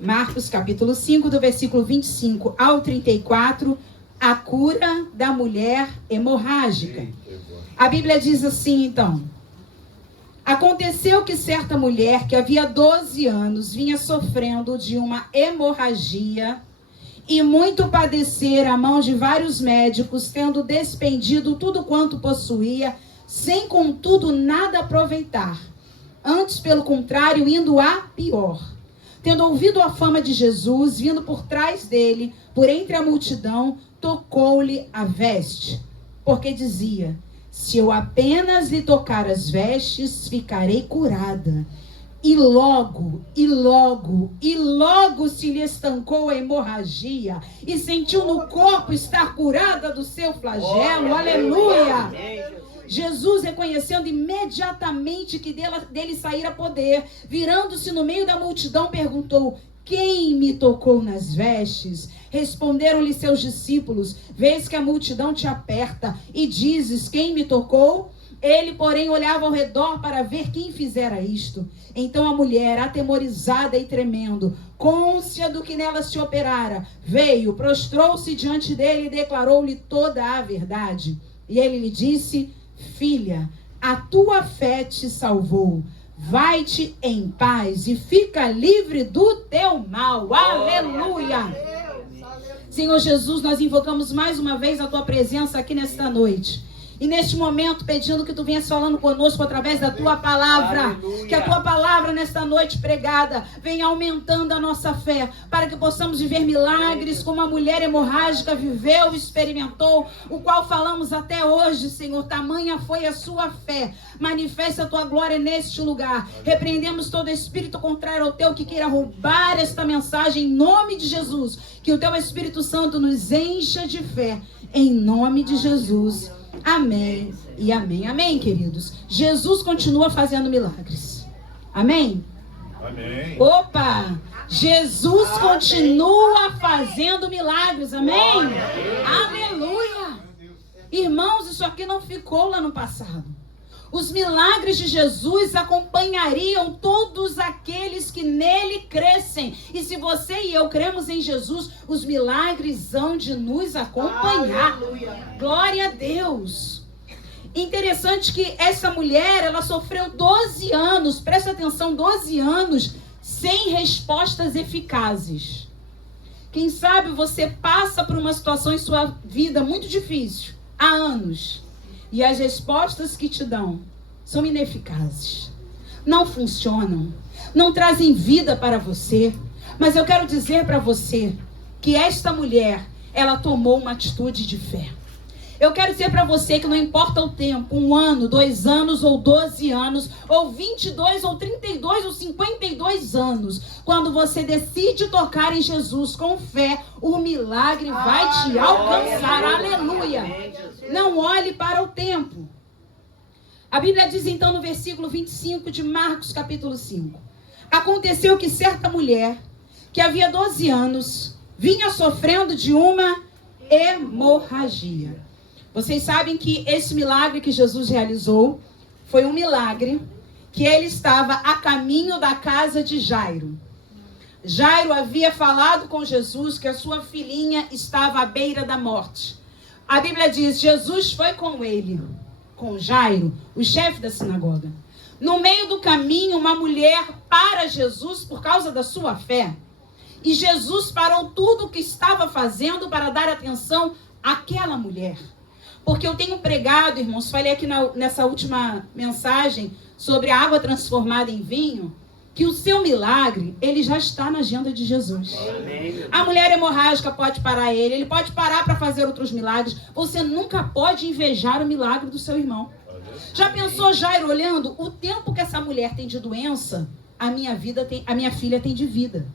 Marcos capítulo 5, do versículo 25 ao 34, a cura da mulher hemorrágica. A Bíblia diz assim, então: aconteceu que certa mulher que havia 12 anos vinha sofrendo de uma hemorragia e muito padecer à mão de vários médicos, tendo despendido tudo quanto possuía, sem contudo nada aproveitar. Antes, pelo contrário, indo a pior. Tendo ouvido a fama de Jesus, vindo por trás dele, por entre a multidão, tocou-lhe a veste, porque dizia: se eu apenas lhe tocar as vestes, ficarei curada. E logo se lhe estancou a hemorragia e sentiu no corpo estar curada do seu flagelo. Aleluia! Jesus, reconhecendo imediatamente que dele saíra poder, virando-se no meio da multidão, perguntou: quem me tocou nas vestes? Responderam-lhe seus discípulos: vês que a multidão te aperta e dizes: quem me tocou? Ele, porém, olhava ao redor para ver quem fizera isto. Então a mulher, atemorizada e tremendo, cônscia do que nela se operara, veio, prostrou-se diante dele e declarou-lhe toda a verdade. E ele lhe disse: filha, a tua fé te salvou. Vai-te em paz e fica livre do teu mal. Aleluia! Senhor Jesus, nós invocamos mais uma vez a tua presença aqui nesta noite. E neste momento, pedindo que tu venhas falando conosco através da tua palavra. Aleluia. Que a tua palavra nesta noite pregada venha aumentando a nossa fé, para que possamos viver milagres como a mulher hemorrágica viveu e experimentou, o qual falamos até hoje, Senhor. Tamanha foi a sua fé. Manifesta a tua glória neste lugar. Repreendemos todo espírito contrário ao teu que queira roubar esta mensagem em nome de Jesus. Que o teu Espírito Santo nos encha de fé em nome de Jesus. Amém e amém. Amém, queridos. Jesus continua fazendo milagres. Amém? Amém. Opa! Jesus continua fazendo milagres. Amém? Aleluia! Irmãos, isso aqui não ficou lá no passado. Os milagres de Jesus acompanhariam todos aqueles que nele crescem. E se você e eu cremos em Jesus, os milagres hão de nos acompanhar. Aleluia. Glória a Deus. Interessante que essa mulher, ela sofreu 12 anos, presta atenção, 12 anos, sem respostas eficazes. Quem sabe você passa por uma situação em sua vida muito difícil, há anos. E as respostas que te dão são ineficazes. Não funcionam. Não trazem vida para você. Mas eu quero dizer para você que esta mulher, ela tomou uma atitude de fé. Eu quero dizer para você que não importa o tempo, 1 ano, 2 anos, ou 12 anos, ou 22, ou 32, ou 52 anos. Quando você decide tocar em Jesus com fé, o milagre vai te alcançar. Aleluia! Não olhe para o tempo. A Bíblia diz então no versículo 25 de Marcos capítulo 5. Aconteceu que certa mulher, que havia 12 anos, vinha sofrendo de uma hemorragia. Vocês sabem que esse milagre que Jesus realizou foi um milagre que ele estava a caminho da casa de Jairo. Jairo havia falado com Jesus que a sua filhinha estava à beira da morte. A Bíblia diz: Jesus foi com ele, com Jairo, o chefe da sinagoga. No meio do caminho, uma mulher para Jesus por causa da sua fé. E Jesus parou tudo o que estava fazendo para dar atenção àquela mulher. Porque eu tenho pregado, irmãos, falei aqui nessa última mensagem sobre a água transformada em vinho, que o seu milagre, ele já está na agenda de Jesus. Amém. A mulher hemorrágica pode parar ele pode parar para fazer outros milagres. Você nunca pode invejar o milagre do seu irmão. Já pensou Jairo olhando o tempo que essa mulher tem de doença? A minha filha tem de vida.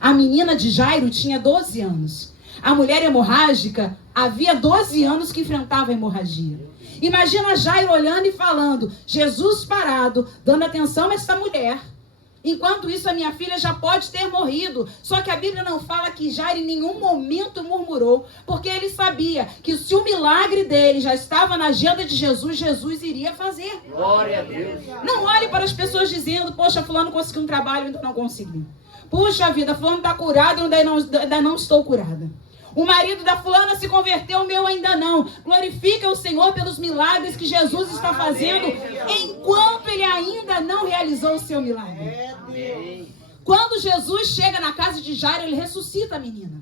A menina de Jairo tinha 12 anos. A mulher hemorrágica havia 12 anos que enfrentava a hemorragia. Imagina Jairo olhando e falando: Jesus parado, dando atenção a essa mulher. Enquanto isso, a minha filha já pode ter morrido. Só que a Bíblia não fala que Jairo em nenhum momento murmurou, porque ele sabia que se o milagre dele já estava na agenda de Jesus, Jesus iria fazer. Glória a Deus. Não olhe para as pessoas dizendo: poxa, fulano conseguiu um trabalho, ainda não consegui. Puxa vida, fulano está curado, eu ainda não estou curada. O marido da fulana se converteu, o meu ainda não. Glorifica o Senhor pelos milagres que Jesus está fazendo, enquanto ele ainda não realizou o seu milagre. Quando Jesus chega na casa de Jairo, ele ressuscita a menina.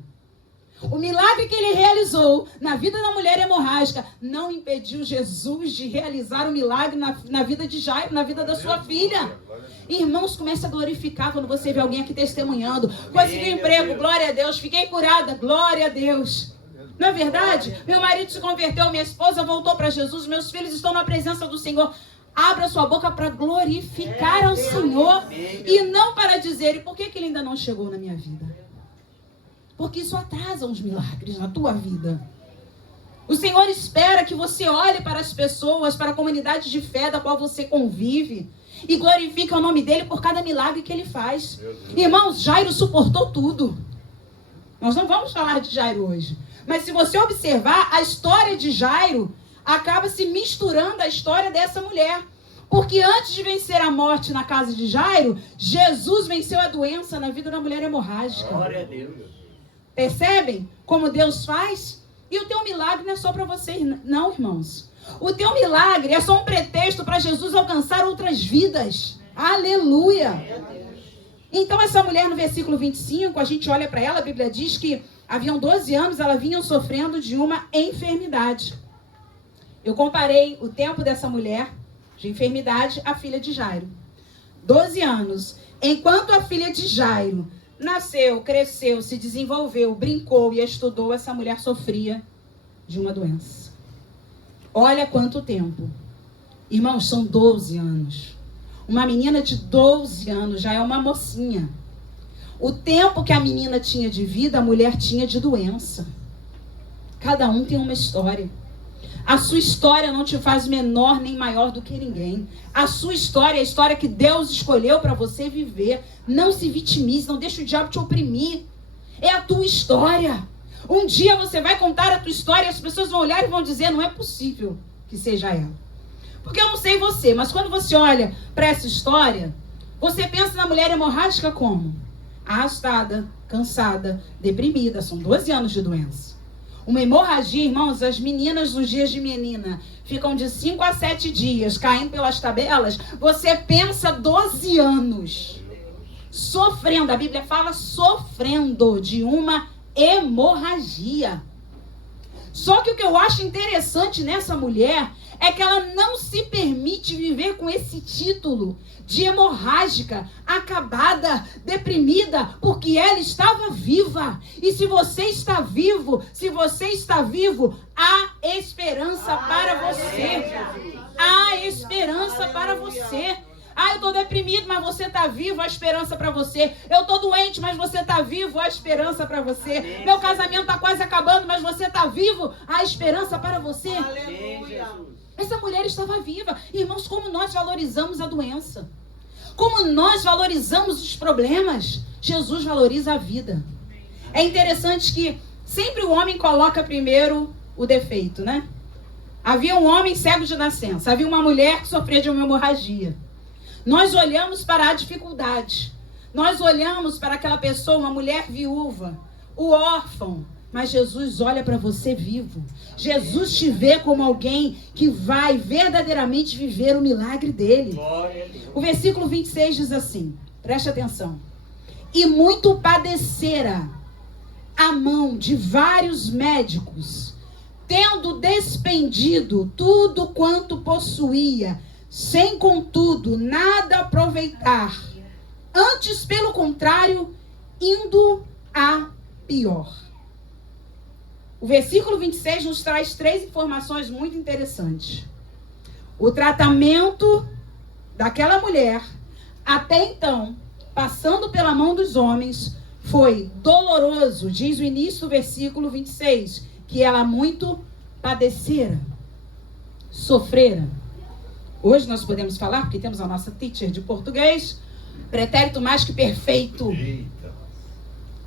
O milagre que ele realizou na vida da mulher hemorrágica não impediu Jesus de realizar o milagre na vida de Jairo, na vida da sua filha. Irmãos, comece a glorificar quando você vê alguém aqui testemunhando. Consegui emprego, glória a Deus. Fiquei curada, glória a Deus. Não é verdade? Meu marido se converteu, minha esposa voltou para Jesus, meus filhos estão na presença do Senhor. Abra sua boca para glorificar ao Senhor e não para dizer, e por que ele ainda não chegou na minha vida? Porque isso atrasa os milagres na tua vida. O Senhor espera que você olhe para as pessoas, para a comunidade de fé da qual você convive e glorifique o nome dele por cada milagre que ele faz. Irmãos, Jairo suportou tudo. Nós não vamos falar de Jairo hoje. Mas se você observar, a história de Jairo acaba se misturando à história dessa mulher. Porque antes de vencer a morte na casa de Jairo, Jesus venceu a doença na vida da mulher hemorrágica. Glória a Deus. Percebem como Deus faz? E o teu milagre não é só para vocês, não, irmãos. O teu milagre é só um pretexto para Jesus alcançar outras vidas. Aleluia! Então essa mulher no versículo 25, a gente olha para ela, a Bíblia diz que haviam 12 anos, ela vinha sofrendo de uma enfermidade. Eu comparei o tempo dessa mulher de enfermidade à filha de Jairo. 12 anos. Enquanto a filha de Jairo nasceu, cresceu, se desenvolveu, brincou e estudou, essa mulher sofria de uma doença. Olha quanto tempo. Irmãos, são 12 anos. Uma menina de 12 anos já é uma mocinha. O tempo que a menina tinha de vida, a mulher tinha de doença. Cada um tem uma história. A sua história não te faz menor nem maior do que ninguém. A sua história é a história que Deus escolheu para você viver. Não se vitimize, não deixe o diabo te oprimir. É a tua história. Um dia você vai contar a tua história e as pessoas vão olhar e vão dizer, não é possível que seja ela. Porque eu não sei você, mas quando você olha para essa história, você pensa na mulher hemorrágica como? Arrastada, cansada, deprimida. São 12 anos de doença. Uma hemorragia, irmãos, as meninas nos dias de menina ficam de 5 a 7 dias caindo pelas tabelas. Você pensa 12 anos sofrendo, a Bíblia fala sofrendo de uma hemorragia. Só que o que eu acho interessante nessa mulher é que ela não se permite viver com esse título de hemorrágica, acabada, deprimida, porque ela estava viva. E se você está vivo, há esperança para você. Há esperança para você. Ah, eu estou deprimido, mas você está vivo, há esperança para você. Eu estou doente, mas você está vivo, há esperança para você. Meu casamento está quase acabando, mas você está vivo, há esperança para você. Aleluia. Essa mulher estava viva. Irmãos, como nós valorizamos a doença. Como nós valorizamos os problemas. Jesus valoriza a vida. É interessante que sempre o homem coloca primeiro o defeito, né? Havia um homem cego de nascença. Havia uma mulher que sofria de uma hemorragia. Nós olhamos para a dificuldade. Nós olhamos para aquela pessoa, uma mulher viúva, o órfão. Mas Jesus olha para você vivo. Jesus te vê como alguém que vai verdadeiramente viver o milagre dele. O versículo 26 diz assim, preste atenção. E muito padecera a mão de vários médicos, tendo despendido tudo quanto possuía, sem contudo nada aproveitar. Antes, pelo contrário, indo a pior. O versículo 26 nos traz 3 informações muito interessantes. O tratamento daquela mulher, até então, passando pela mão dos homens, foi doloroso, diz o início do versículo 26, que ela muito padecera, sofrera. Hoje nós podemos falar, porque temos a nossa teacher de português, pretérito mais que perfeito. Eita.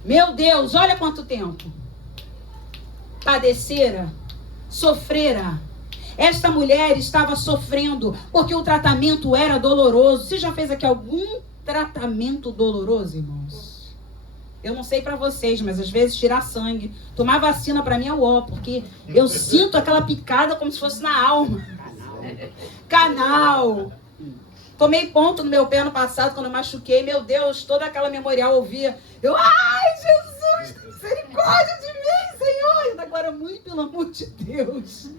Meu Deus, olha quanto tempo. Padecera, sofrera. Esta mulher estava sofrendo porque o tratamento era doloroso. Você já fez aqui algum tratamento doloroso, irmãos? Eu não sei pra vocês, mas às vezes tirar sangue, tomar vacina pra mim é ó, porque eu sinto aquela picada como se fosse na alma. Canal. Tomei ponto no meu pé ano passado, quando eu machuquei. Meu Deus, toda aquela memorial ouvia. Eu, ai, Jesus, misericórdia de mim, Senhor. E agora, muito pelo amor de Deus.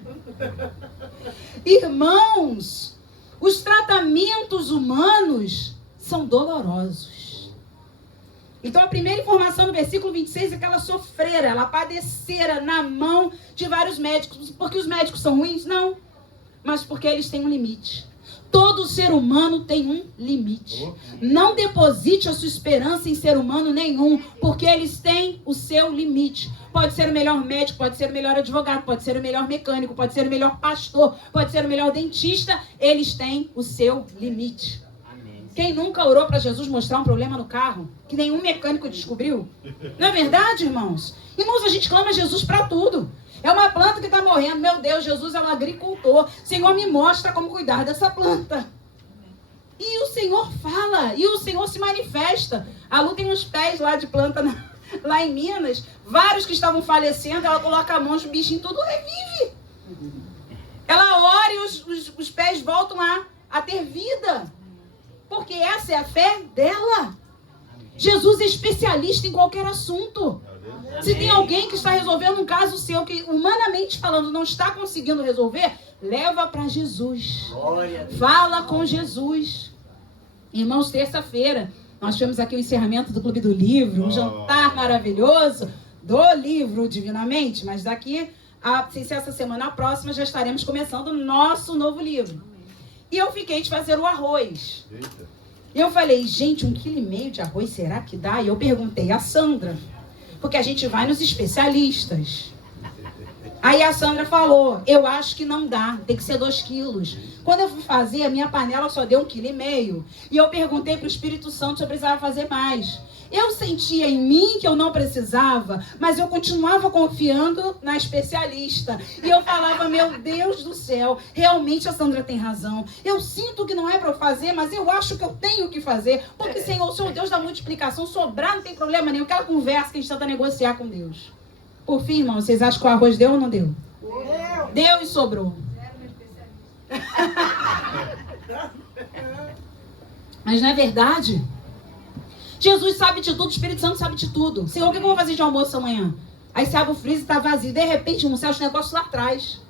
Irmãos, os tratamentos humanos são dolorosos. Então, a primeira informação do versículo 26 é que ela sofrera, ela padecera na mão de vários médicos. Porque os médicos são ruins? Não. Mas porque eles têm um limite. Todo ser humano tem um limite. Não deposite a sua esperança em ser humano nenhum, porque eles têm o seu limite. Pode ser o melhor médico, pode ser o melhor advogado, pode ser o melhor mecânico, pode ser o melhor pastor, pode ser o melhor dentista. Eles têm o seu limite. Quem nunca orou para Jesus mostrar um problema no carro que nenhum mecânico descobriu? Não é verdade, irmãos? Irmãos, a gente clama Jesus para tudo. É uma planta que está morrendo. Meu Deus, Jesus é um agricultor. Senhor, me mostra como cuidar dessa planta. E o Senhor fala. E o Senhor se manifesta. A Lu tem uns pés lá de planta lá em Minas. Vários que estavam falecendo. Ela coloca a mão, os bichinhos tudo revive. Ela ora e os pés voltam a ter vida. Porque essa é a fé dela. Jesus é especialista em qualquer assunto. Se tem alguém que está resolvendo um caso seu que, humanamente falando, não está conseguindo resolver, leva para Jesus. Fala com Jesus. Irmãos, terça-feira, nós tivemos aqui o encerramento do Clube do Livro, um jantar maravilhoso do livro Divinamente, mas daqui, sem ser essa semana próxima, já estaremos começando o nosso novo livro. E eu fiquei de fazer o arroz. E eu falei, gente, 1,5 kg de arroz, será que dá? E eu perguntei a Sandra. Porque a gente vai nos especialistas. Aí a Sandra falou, eu acho que não dá, tem que ser 2 quilos. Quando eu fui fazer, a minha panela só deu 1,5 kg. E eu perguntei para o Espírito Santo se eu precisava fazer mais. Eu sentia em mim que eu não precisava, mas eu continuava confiando na especialista. E eu falava, meu Deus do céu, realmente a Sandra tem razão. Eu sinto que não é para eu fazer, mas eu acho que eu tenho que fazer. Porque, Senhor, o Senhor Deus da multiplicação, sobrar não tem problema nenhum. Aquela conversa que a gente tenta negociar com Deus. Por fim, irmão, vocês acham que o arroz deu ou não deu? Deu e sobrou. Mas não é verdade? Jesus sabe de tudo, o Espírito Santo sabe de tudo. Senhor, o que eu vou fazer de almoço amanhã? Aí você abre o freezer e está vazio. De repente, não sai os negócios lá atrás.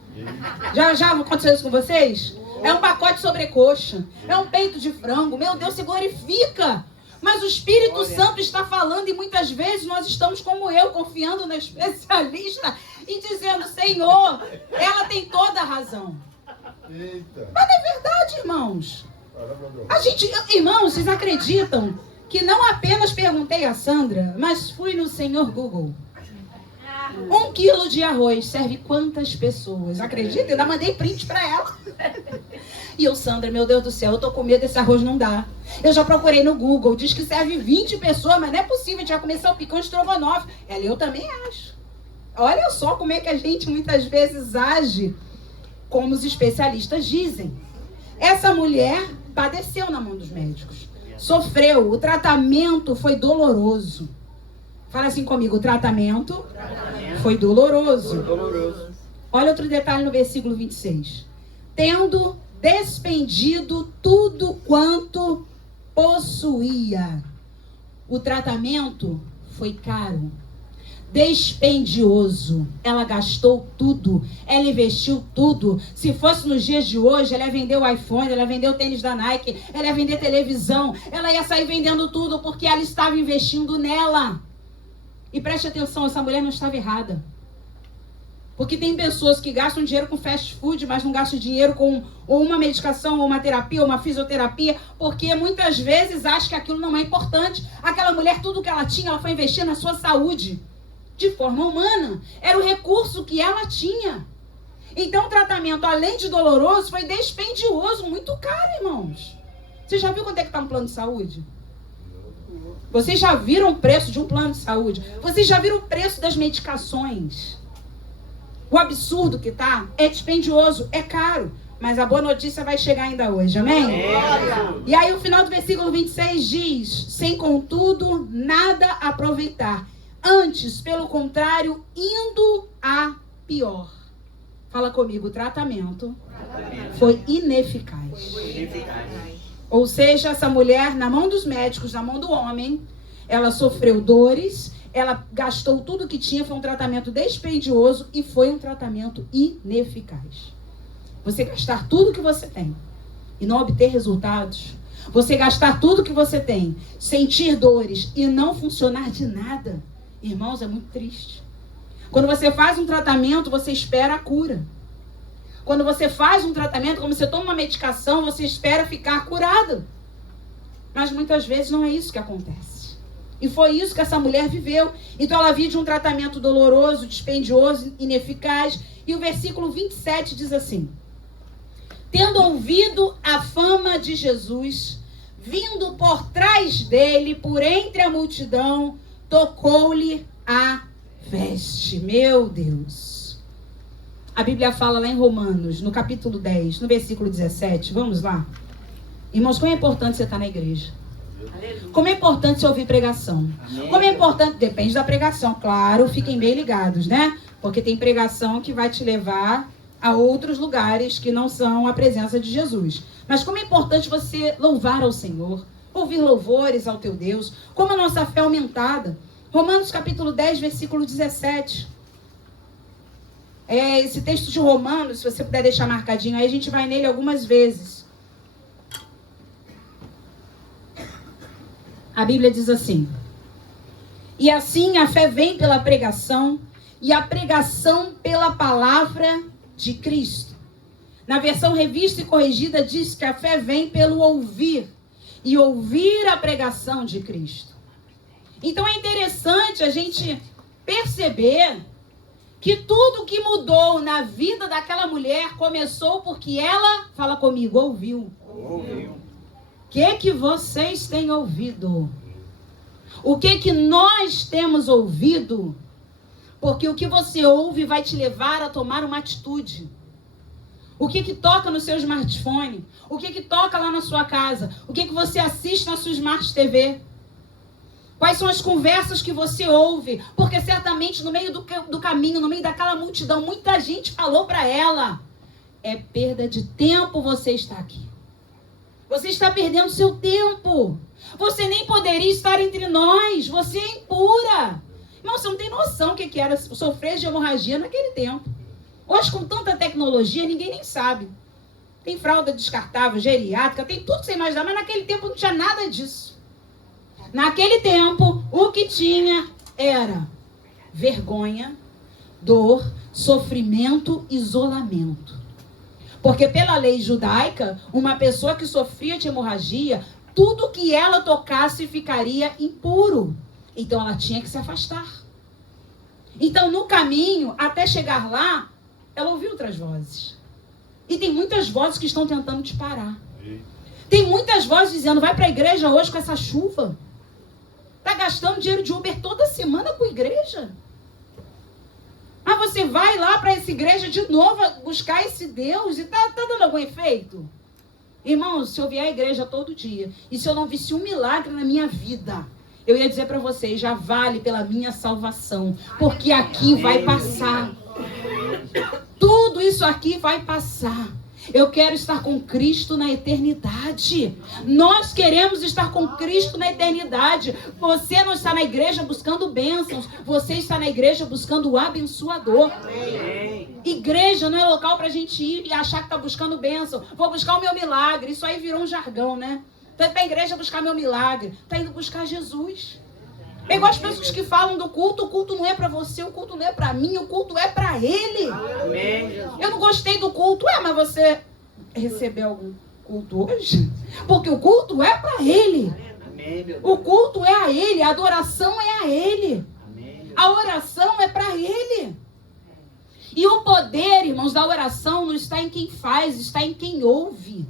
Já aconteceu isso com vocês? É um pacote de sobrecoxa. É um peito de frango. Meu Deus, se glorifica. Mas o Espírito Santo está falando e muitas vezes nós estamos como eu, confiando na especialista e dizendo, Senhor, ela tem toda a razão. Eita. Mas não é verdade, irmãos. Irmãos, vocês acreditam que não apenas perguntei a Sandra, mas fui no Senhor Google. 1 quilo de arroz serve quantas pessoas? Acredita? Eu ainda mandei print pra ela. E eu, Sandra, meu Deus do céu, eu tô com medo desse arroz não dar. Eu já procurei no Google, diz que serve 20 pessoas, mas não é possível, a gente vai começar o picão de estrogonofe. Ela, eu também acho. Olha só como é que a gente muitas vezes age como os especialistas dizem. Essa mulher padeceu na mão dos médicos. Sofreu, o tratamento foi doloroso. Fala assim comigo, o tratamento foi doloroso. Olha outro detalhe no versículo 26. Tendo despendido tudo quanto possuía. O tratamento foi caro, dispendioso. Ela gastou tudo, ela investiu tudo. Se fosse nos dias de hoje, ela ia vender o iPhone, ela ia vender o tênis da Nike, ela ia vender televisão, ela ia sair vendendo tudo porque ela estava investindo nela. E preste atenção, essa mulher não estava errada. Porque tem pessoas que gastam dinheiro com fast food, mas não gastam dinheiro com ou uma medicação, ou uma terapia, ou uma fisioterapia, porque muitas vezes acham que aquilo não é importante. Aquela mulher, tudo que ela tinha, ela foi investir na sua saúde. De forma humana. Era o recurso que ela tinha. Então o tratamento, além de doloroso, foi dispendioso, muito caro, irmãos. Você já viu quanto é que está um plano de saúde? Vocês já viram o preço de um plano de saúde? Vocês já viram o preço das medicações? O absurdo que está é dispendioso, é caro. Mas a boa notícia vai chegar ainda hoje, amém? E aí o final do versículo 26 diz: sem contudo nada aproveitar, antes, pelo contrário, indo a pior. Fala comigo, o tratamento foi ineficaz. Ou seja, essa mulher, na mão dos médicos, na mão do homem, ela sofreu dores, ela gastou tudo que tinha, foi um tratamento dispendioso e foi um tratamento ineficaz. Você gastar tudo que você tem e não obter resultados, você gastar tudo que você tem, sentir dores e não funcionar de nada, irmãos, é muito triste. Quando você faz um tratamento, você espera a cura. Quando você faz um tratamento, como você toma uma medicação, você espera ficar curado. Mas muitas vezes não é isso que acontece. E foi isso que essa mulher viveu. Então ela vive um tratamento doloroso, dispendioso, ineficaz. E o versículo 27 diz assim: tendo ouvido a fama de Jesus, vindo por trás dele, por entre a multidão, tocou-lhe a veste. Meu Deus. A Bíblia fala lá em Romanos, no capítulo 10, no versículo 17. Vamos lá. Irmãos, como é importante você estar na igreja? Como é importante você ouvir pregação? Como é importante, depende da pregação, claro, fiquem bem ligados, né? Porque tem pregação que vai te levar a outros lugares que não são a presença de Jesus. Mas como é importante você louvar ao Senhor, ouvir louvores ao teu Deus, como a nossa fé é aumentada. Romanos capítulo 10, versículo 17. Esse texto de Romanos, se você puder deixar marcadinho aí, a gente vai nele algumas vezes. A Bíblia diz assim: e assim a fé vem pela pregação, e a pregação pela palavra de Cristo. Na versão revista e corrigida diz que a fé vem pelo ouvir, e ouvir a pregação de Cristo. Então é interessante a gente perceber que tudo que mudou na vida daquela mulher começou porque ela, fala comigo, ouviu. O que vocês têm ouvido? O que nós temos ouvido? Porque o que você ouve vai te levar a tomar uma atitude. O que toca no seu smartphone? O que toca lá na sua casa? O que você assiste na sua Smart TV? Quais são as conversas que você ouve? Porque certamente no meio do caminho, no meio daquela multidão, muita gente falou para ela: é perda de tempo você estar aqui. Você está perdendo seu tempo. Você nem poderia estar entre nós. Você é impura. Irmão, você não tem noção o que era sofrer de hemorragia naquele tempo. Hoje, com tanta tecnologia, ninguém nem sabe. Tem fralda descartável, geriátrica, tem tudo que você imaginar, mas naquele tempo não tinha nada disso. Naquele tempo, o que tinha era vergonha, dor, sofrimento, isolamento. Porque pela lei judaica, uma pessoa que sofria de hemorragia, tudo que ela tocasse ficaria impuro. Então ela tinha que se afastar. Então no caminho, até chegar lá, ela ouviu outras vozes. E tem muitas vozes que estão tentando te parar. Tem muitas vozes dizendo: vai para a igreja hoje com essa chuva. Está gastando dinheiro de Uber toda semana com igreja. Mas você vai lá para essa igreja de novo buscar esse Deus e tá dando algum efeito? Irmãos, se eu vier à igreja todo dia e se eu não visse um milagre na minha vida, eu ia dizer para vocês: já vale pela minha salvação, porque aqui vai passar. Tudo isso aqui vai passar. Eu quero estar com Cristo na eternidade. Nós queremos estar com Cristo na eternidade. Você não está na igreja buscando bênçãos. Você está na igreja buscando o abençoador. Amém. Igreja não é local para a gente ir e achar que está buscando bênção. Vou buscar o meu milagre. Isso aí virou um jargão, né? Está indo para a igreja buscar meu milagre. Está indo buscar Jesus. É igual as pessoas que falam do culto. O culto não é para você, o culto não é para mim, o culto é para Ele. Amém. Eu não gostei do culto. Mas você recebeu algum culto hoje? Porque o culto é para Ele. O culto é a Ele, a adoração é a Ele. A oração é para Ele. E o poder, irmãos, da oração não está em quem faz, está em quem ouve.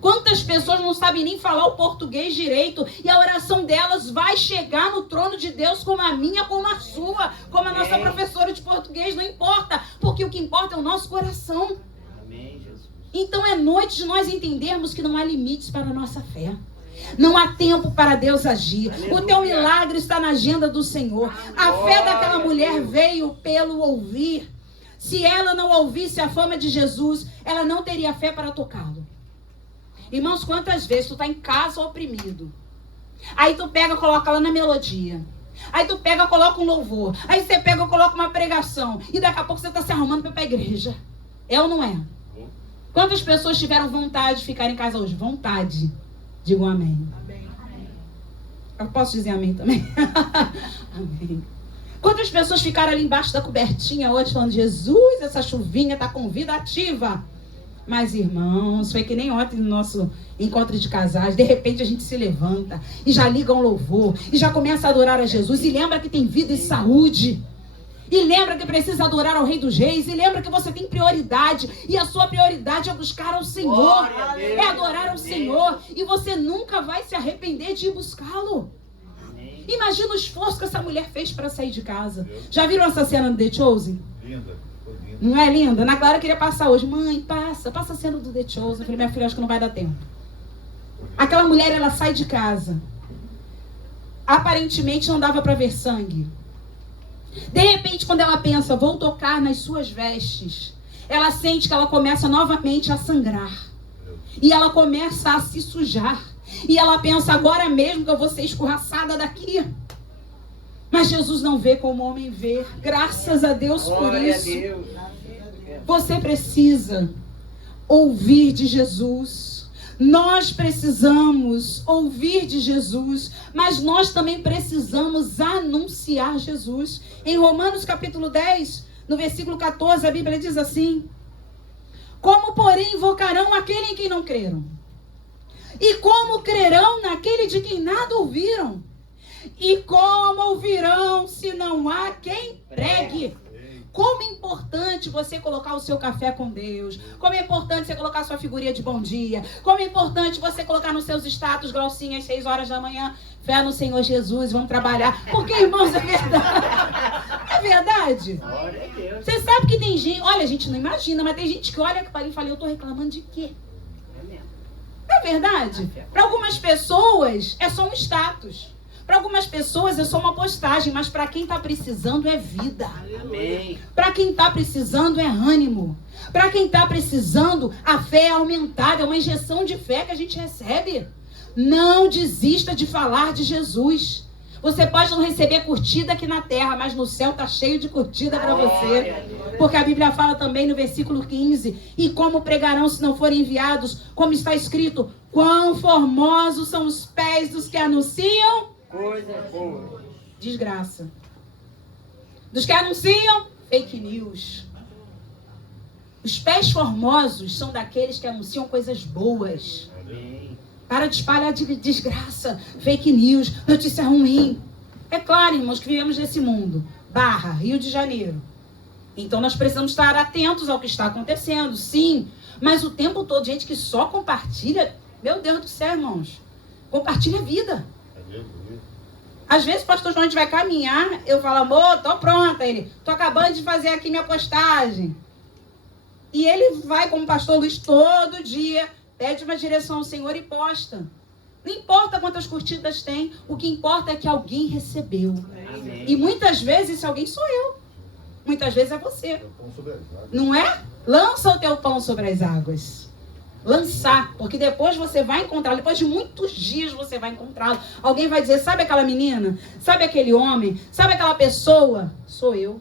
Quantas pessoas não sabem nem falar o português direito e a oração delas vai chegar no trono de Deus, como a minha, como a sua, como a nossa professora de português, não importa, porque o que importa é o nosso coração. Amém, Jesus. Então é noite de nós entendermos que não há limites para a nossa fé. Não há tempo para Deus agir. O teu milagre está na agenda do Senhor. A fé daquela mulher veio pelo ouvir. Se ela não ouvisse a fama de Jesus, ela não teria fé para tocá-lo. Irmãos, quantas vezes tu está em casa oprimido? Aí tu pega e coloca ela na melodia. Aí tu pega e coloca um louvor. Aí você pega e coloca uma pregação. E daqui a pouco você está se arrumando para ir para a igreja. É ou não é? Quantas pessoas tiveram vontade de ficar em casa hoje? Vontade. Digam amém. Amém. Eu posso dizer amém também? Amém. Quantas pessoas ficaram ali embaixo da cobertinha hoje falando, Jesus, essa chuvinha está convidativa. Mas, irmãos, foi que nem ontem no nosso encontro de casais. De repente a gente se levanta e já liga um louvor e já começa a adorar a Jesus. E lembra que tem vida e saúde. E lembra que precisa adorar ao Rei dos Reis. E lembra que você tem prioridade. E a sua prioridade é buscar ao Senhor. É adorar ao Senhor. E você nunca vai se arrepender de ir buscá-lo. Imagina o esforço que essa mulher fez para sair de casa. Já viram essa cena do The Chosen? Linda. Não é linda? Ana Clara queria passar hoje. Mãe, passa a cena do The Chosen. Eu falei, minha filha, acho que não vai dar tempo. Aquela mulher, ela sai de casa. Aparentemente não dava para ver sangue. De repente, quando ela pensa, vou tocar nas suas vestes, ela sente que ela começa novamente a sangrar. E ela começa a se sujar. E ela pensa, agora mesmo que eu vou ser escorraçada daqui. Mas Jesus não vê como o homem vê. Graças a Deus por isso. Você precisa ouvir de Jesus. Nós precisamos ouvir de Jesus, mas nós também precisamos anunciar Jesus. Em Romanos capítulo 10, no versículo 14, a Bíblia diz assim: como, porém, invocarão aquele em quem não creram? E como crerão naquele de quem nada ouviram? E como ouvirão se não há quem pregue? Como é importante você colocar o seu café com Deus. Como é importante você colocar a sua figurinha de bom dia. Como é importante você colocar nos seus status, Glaucinha, às 6 horas da manhã, fé no Senhor Jesus, vamos trabalhar. Porque, irmãos, é verdade. É verdade. Você sabe que tem gente, olha, a gente não imagina, mas tem gente que olha para ali e fala, eu estou reclamando de quê? É verdade. Para algumas pessoas é só um status. Para algumas pessoas é só uma postagem, mas para quem está precisando é vida. Para quem está precisando é ânimo. Para quem está precisando, a fé é aumentada, é uma injeção de fé que a gente recebe. Não desista de falar de Jesus. Você pode não receber curtida aqui na terra, mas no céu está cheio de curtida para você. Porque a Bíblia fala também no versículo 15, e como pregarão se não forem enviados, como está escrito, quão formosos são os pés dos que anunciam coisa boa. Desgraça. Dos que anunciam fake news. Os pés formosos são daqueles que anunciam coisas boas. Para de espalhar de desgraça, fake news, notícia ruim. É claro, irmãos, que vivemos nesse mundo. Barra, Rio de Janeiro. Então nós precisamos estar atentos ao que está acontecendo, sim. Mas o tempo todo, gente que só compartilha, meu Deus do céu, irmãos. Compartilha a vida. Às vezes o pastor João, a gente vai caminhar, eu falo, amor, tô pronta. Ele, tô acabando de fazer aqui minha postagem. E ele vai, como pastor Luiz, todo dia, pede uma direção ao Senhor e posta. Não importa quantas curtidas tem, o que importa é que alguém recebeu. Amém. E muitas vezes esse alguém sou eu. Muitas vezes é você. Não é? Lança o teu pão sobre as águas. Lançar, porque depois você vai encontrar, depois de muitos dias você vai encontrá-lo. Alguém vai dizer, sabe aquela menina? Sabe aquele homem? Sabe aquela pessoa? Sou eu.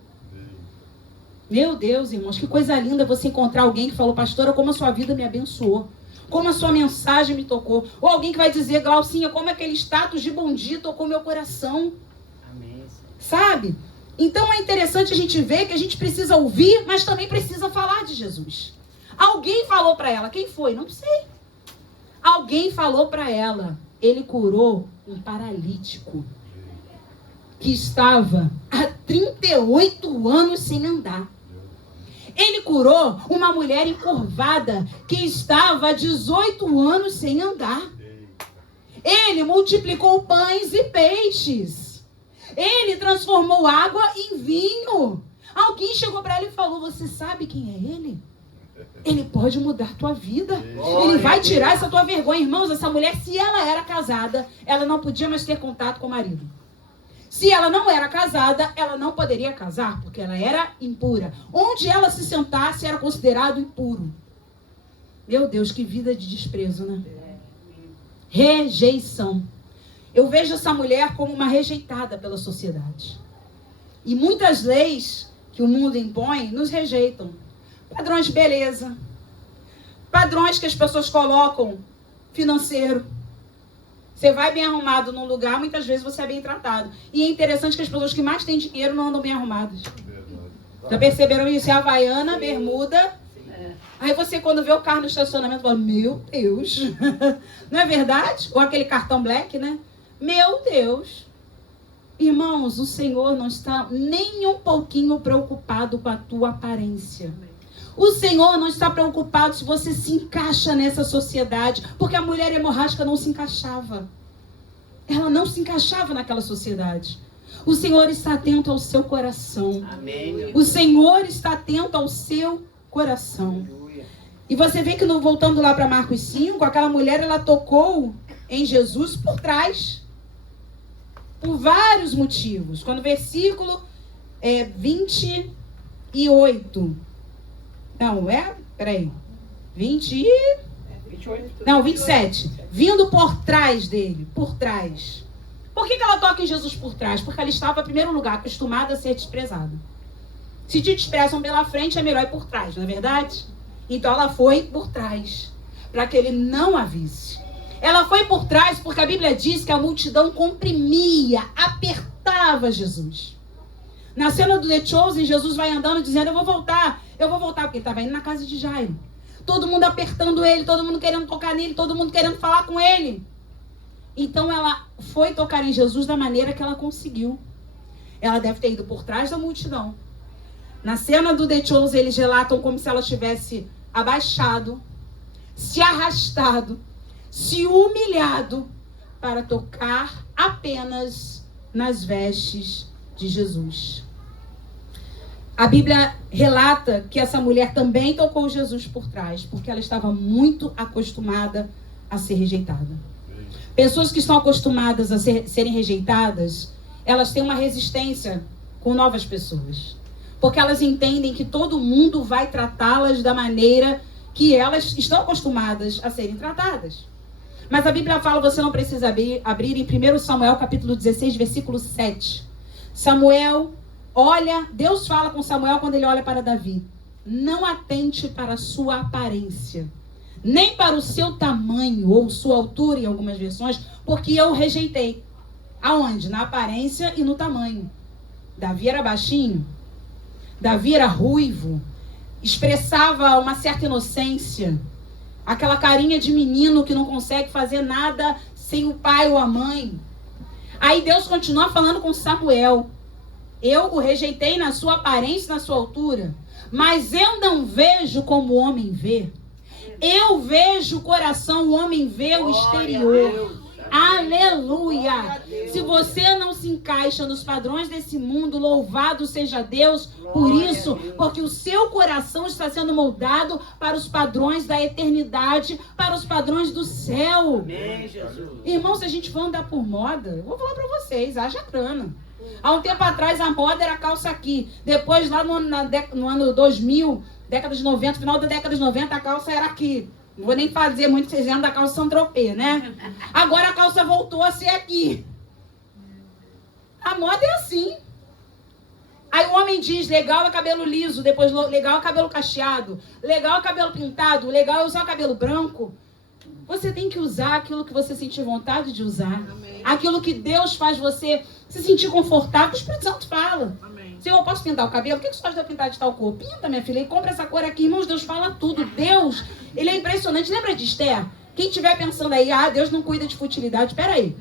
Meu Deus, irmãos, que coisa linda você encontrar alguém que falou, pastora, como a sua vida me abençoou. Como a sua mensagem me tocou. Ou alguém que vai dizer, Glaucinha, como aquele status de bom dia tocou meu coração. Amém. Sabe? Então é interessante a gente ver que a gente precisa ouvir, mas também precisa falar de Jesus. Alguém falou para ela. Quem foi? Não sei. Alguém falou para ela. Ele curou um paralítico que estava há 38 anos sem andar. Ele curou uma mulher encurvada que estava há 18 anos sem andar. Ele multiplicou pães e peixes. Ele transformou água em vinho. Alguém chegou para ela e falou, você sabe quem é ele? Ele pode mudar a tua vida. Ele vai tirar essa tua vergonha. Irmãos, essa mulher, se ela era casada, ela não podia mais ter contato com o marido. Se ela não era casada, ela não poderia casar, porque ela era impura. Onde ela se sentasse era considerado impuro. Meu Deus, que vida de desprezo, né? Rejeição. Eu vejo essa mulher como uma rejeitada pela sociedade. E muitas leis que o mundo impõe nos rejeitam. Padrões de beleza. Padrões que as pessoas colocam financeiro. Você vai bem arrumado num lugar, muitas vezes você é bem tratado. E é interessante que as pessoas que mais têm dinheiro não andam bem arrumadas. Já perceberam isso? É havaiana, bermuda. Aí você, quando vê o carro no estacionamento, fala, meu Deus. Não é verdade? Ou aquele cartão black, né? Meu Deus. Irmãos, o Senhor não está nem um pouquinho preocupado com a tua aparência. O Senhor não está preocupado se você se encaixa nessa sociedade, porque a mulher hemorrágica não se encaixava. Ela não se encaixava naquela sociedade. O Senhor está atento ao seu coração. Amém. O Senhor está atento ao seu coração. E você vê que, voltando lá para Marcos 5, aquela mulher, ela tocou em Jesus por trás. Por vários motivos. Quando o versículo 28... Não, peraí. 28. Não, 27. Vindo por trás dele. Por trás. Por que ela toca em Jesus por trás? Porque ela estava, em primeiro lugar, acostumada a ser desprezada. Se te desprezam pela frente, é melhor ir por trás, não é verdade? Então ela foi por trás. Para que ele não a visse. Ela foi por trás porque a Bíblia diz que a multidão comprimia, apertava Jesus. Na cena do The Chosen, Jesus vai andando dizendo, eu vou voltar, porque ele estava indo na casa de Jairo. Todo mundo apertando ele, todo mundo querendo tocar nele, todo mundo querendo falar com ele. Então ela foi tocar em Jesus da maneira que ela conseguiu. Ela deve ter ido por trás da multidão. Na cena do The Chosen, eles relatam como se ela tivesse abaixado, se arrastado, se humilhado para tocar apenas nas vestes de Jesus. A Bíblia relata que essa mulher também tocou Jesus por trás, porque ela estava muito acostumada a ser rejeitada. Pessoas que estão acostumadas a serem rejeitadas, elas têm uma resistência com novas pessoas. Porque elas entendem que todo mundo vai tratá-las da maneira que elas estão acostumadas a serem tratadas. Mas a Bíblia fala, você não precisa abrir em 1 Samuel capítulo 16, versículo 7. Samuel olha, Deus fala com Samuel quando ele olha para Davi. Não atente para a sua aparência, nem para o seu tamanho ou sua altura em algumas versões, porque eu o rejeitei. Aonde? Na aparência e no tamanho. Davi era baixinho, Davi era ruivo, expressava uma certa inocência, aquela carinha de menino que não consegue fazer nada sem o pai ou a mãe. Aí Deus continua falando com Samuel. Eu o rejeitei na sua aparência, na sua altura, mas eu não vejo como o homem vê. Eu vejo o coração, o homem vê o exterior. Aleluia! Se você não se encaixa nos padrões desse mundo, louvado seja Deus por isso, porque o seu coração está sendo moldado para os padrões da eternidade, para os padrões do céu. Amém, Jesus. Irmão, se a gente for andar por moda, eu vou falar para vocês, haja grana. Há um tempo atrás a moda era calça aqui. Depois lá no ano 2000, década de 90, final da década de 90, a calça era aqui. Não vou nem fazer muito, vocês lembram da calça Saint-Tropez, né? Agora a calça voltou a ser aqui. A moda é assim. Aí o homem diz, legal é cabelo liso, depois legal é cabelo cacheado, legal é cabelo pintado, legal é usar cabelo branco. Você tem que usar aquilo que você sentir vontade de usar. Amém. Aquilo que Deus faz você se sentir confortável. O Espírito Santo fala. Amém. Senhor, eu posso pintar o cabelo? O que você pode pintar de tal cor? Pinta, minha filha, e compra essa cor aqui. Irmãos, Deus fala tudo. Deus, ele é impressionante. Lembra de Esther? Quem estiver pensando aí, Deus não cuida de futilidade. Espera aí.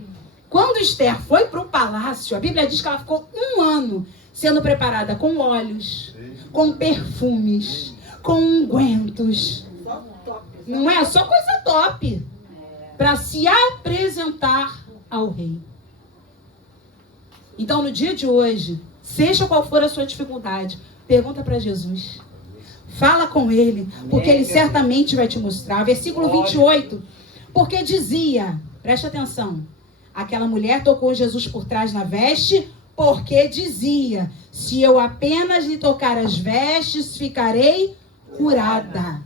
Quando Esther foi para o palácio, a Bíblia diz que ela ficou 1 ano sendo preparada com óleos, com perfumes, com ungüentos. Não é? Só coisa top. Para se apresentar ao rei. Então, no dia de hoje, seja qual for a sua dificuldade, pergunta para Jesus. Fala com ele, porque ele certamente vai te mostrar. Versículo 28. Porque dizia, preste atenção, aquela mulher tocou Jesus por trás na veste, porque dizia, se eu apenas lhe tocar as vestes, ficarei curada.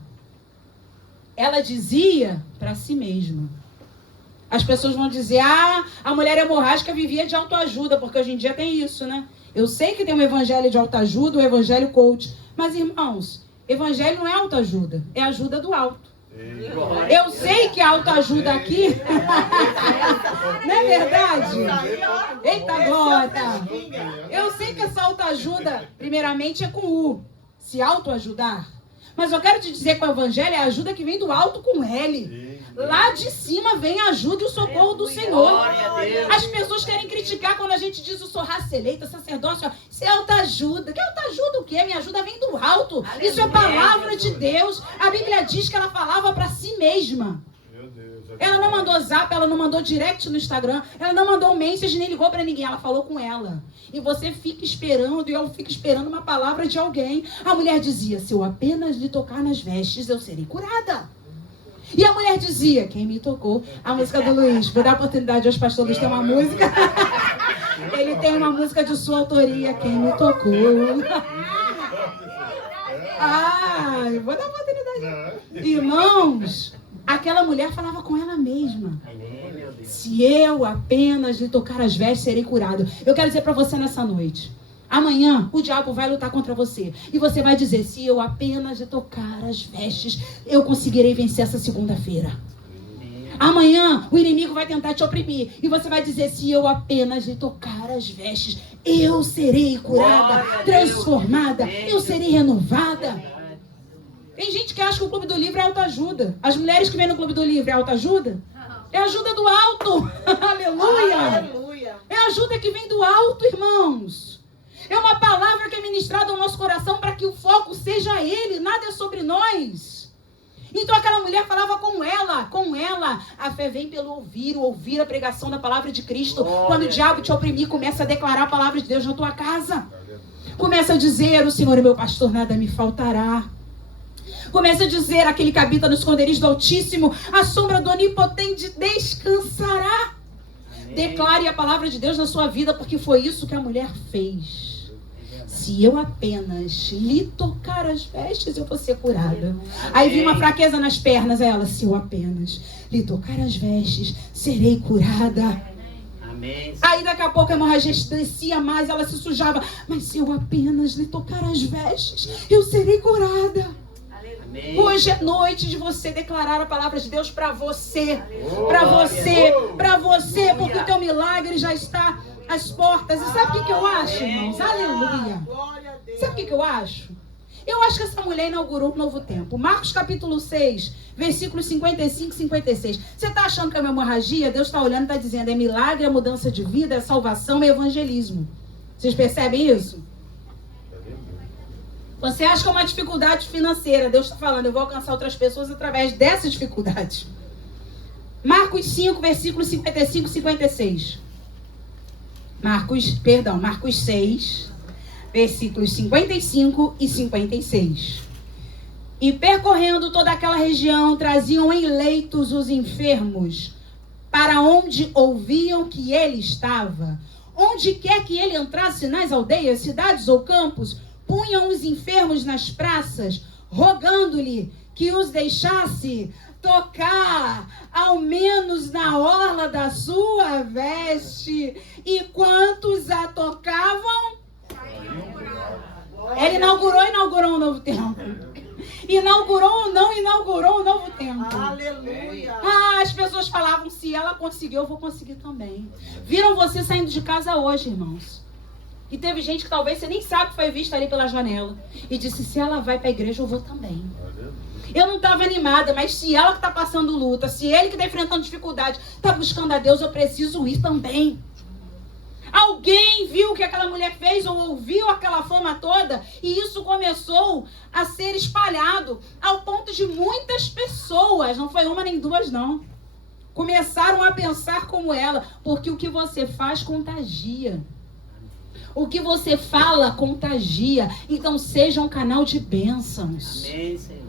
Ela dizia para si mesma. As pessoas vão dizer, a mulher hemorrágica vivia de autoajuda, porque hoje em dia tem isso, né? Eu sei que tem um evangelho de autoajuda, um evangelho coach, mas irmãos, evangelho não é autoajuda, é ajuda do alto. Eu sei que a autoajuda aqui, não é verdade? Eita glória! Eu sei que essa autoajuda, primeiramente, é com U, se autoajudar. Mas eu quero te dizer que o evangelho é a ajuda que vem do alto com L. Lá de cima vem a ajuda e o socorro do Senhor. As pessoas querem criticar quando a gente diz eu sou raça eleita, sacerdócio. Isso é autoajuda. Que autoajuda o quê? Minha ajuda vem do alto. Isso é palavra de Deus. A Bíblia diz que ela falava para si mesma. Ela não mandou zap, ela não mandou direct no Instagram, ela não mandou message, nem ligou para ninguém, ela falou com ela. E você fica esperando, e eu fico esperando uma palavra de alguém. A mulher dizia, se eu apenas lhe tocar nas vestes, eu serei curada. E a mulher dizia, quem me tocou? A música do Luiz. Vou dar oportunidade aos pastores, tem uma música. Ele tem uma música de sua autoria, quem me tocou. Vou dar oportunidade. Irmãos, aquela mulher falava com ela mesma. Se eu apenas lhe tocar as vestes, serei curado. Eu quero dizer para você nessa noite. Amanhã o diabo vai lutar contra você. E você vai dizer, se eu apenas lhe tocar as vestes, eu conseguirei vencer essa segunda-feira. Amanhã o inimigo vai tentar te oprimir. E você vai dizer, se eu apenas lhe tocar as vestes, eu serei curada, transformada, eu serei renovada. Tem gente que acha que o Clube do Livro é autoajuda. As mulheres que vêm no Clube do Livro é autoajuda? É ajuda do alto. Aleluia. É ajuda que vem do alto, irmãos. É uma palavra que é ministrada ao nosso coração para que o foco seja Ele, nada é sobre nós. Então aquela mulher falava com ela. A fé vem pelo ouvir a pregação da palavra de Cristo. Quando o diabo te oprimir, começa a declarar a palavra de Deus na tua casa. Começa a dizer, o Senhor é meu pastor, nada me faltará. Começa a dizer, aquele que habita no esconderijo do Altíssimo, a sombra do Onipotente descansará. Declare a palavra de Deus na sua vida, porque foi isso que a mulher fez. Se eu apenas lhe tocar as vestes, eu vou ser curada. Aí vi uma fraqueza nas pernas, ela, se eu apenas lhe tocar as vestes, serei curada. Aí daqui a pouco a hemorragia descia mais, ela se sujava. Mas se eu apenas lhe tocar as vestes, eu serei curada. Hoje é noite de você declarar a palavra de Deus para você. Para você, porque o teu milagre já está às portas. E sabe o que eu acho, irmãos? Aleluia. Sabe o que eu acho? Eu acho que essa mulher inaugurou um novo tempo. Marcos capítulo 6, versículos 55 e 56. Você está achando que é uma hemorragia? Deus está olhando e está dizendo, é milagre, é mudança de vida, é salvação, é evangelismo. Vocês percebem isso? Você acha que é uma dificuldade financeira. Deus está falando, eu vou alcançar outras pessoas através dessa dificuldade. Marcos 5, versículos 55 e 56. Marcos 6, versículos 55 e 56. E percorrendo toda aquela região, traziam em leitos os enfermos, para onde ouviam que ele estava. Onde quer que ele entrasse, nas aldeias, cidades ou campos, punham os enfermos nas praças, rogando-lhe que os deixasse tocar, ao menos na orla da sua veste. E quantos a tocavam? Ele inaugurou um novo tempo. Inaugurou ou não inaugurou um novo tempo. Aleluia. As pessoas falavam, se ela conseguiu, eu vou conseguir também. Viram você saindo de casa hoje, irmãos? E teve gente que talvez você nem sabe que foi vista ali pela janela. E disse, se ela vai para a igreja, eu vou também. Eu não estava animada, mas se ela que está passando luta, se ele que está enfrentando dificuldade, está buscando a Deus, eu preciso ir também. Alguém viu o que aquela mulher fez ou ouviu aquela fama toda e isso começou a ser espalhado ao ponto de muitas pessoas, não foi uma nem duas não, começaram a pensar como ela, porque o que você faz contagia. O que você fala contagia. Então seja um canal de bênçãos. Amém, Senhor.